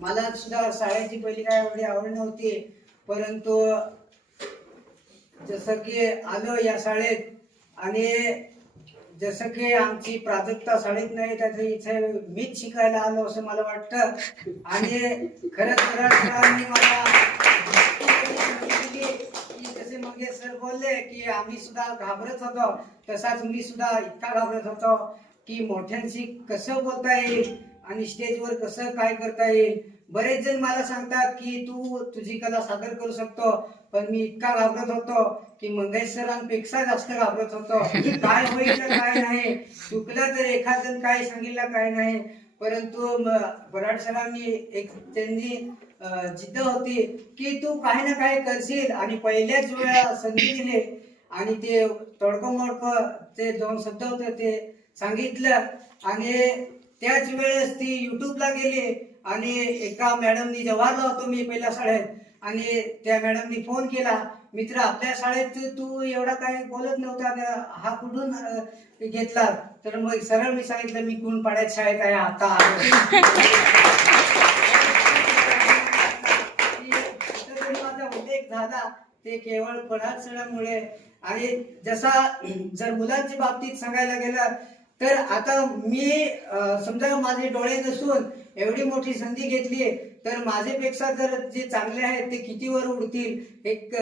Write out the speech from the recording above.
मला सुद्धा शाळेची पहिली काय एवढी आवड नव्हती, परंतु जसं की आलो या शाळेत आणि जसं की आमची प्राजक्ता शाळेत नाही तर इथे मीच शिकायला आलो असं मला वाटतं. आणि खरंच सरांनी मला जसे मंगेश सर बोलले की आम्ही सुद्धा घाबरत होतो, तसाच मी सुद्धा इतका घाबरत होतो की मोठ्यांशी कसं बोलता येईल आणि स्टेजवर कसं काय करता येईल. बरेच जण मला सांगतात की तू तुझी कला सादर करू शकतो, पण मी इतका घाबरत होतो की मंगेश सरांपेक्षा जास्त घाबरत होतो. काय होईल तर काय नाही, चुकलं तर एखाद जण काय सांगितलं काय नाही. परंतु बराड सरांनी एक त्यांनी जिद्द होती की तू काही ना काही करशील आणि पहिल्याच वेळा संधी दिली आणि ते तोडकं मोडकं ते दोन शब्द होते ते सांगितलं. आणि त्याच वेळेस ती युट्यूबला गेली आणि एका मॅडमनी जवाहरला होतो मी पहिल्या शाळेत आणि त्या मॅडमनी फोन केला, मित्र आपल्या शाळेत तू एवढा काही बोलत नव्हता, हा कुठून घेतला. तर मग सरळ मी सांगितलं मी गुण पाड्यात शाळेत आहे आता. माझा उल्लेख झाला ते केवळ बराड सरांमुळे. आणि जसा जर मुलांच्या बाबतीत सांगायला गेलं तर आता मी समजा माझे डोळे नसून एवढी मोठी संधी घेतली तर माझ्यापेक्षा जर जे चांगले आहेत ते किती वर उडतील. एक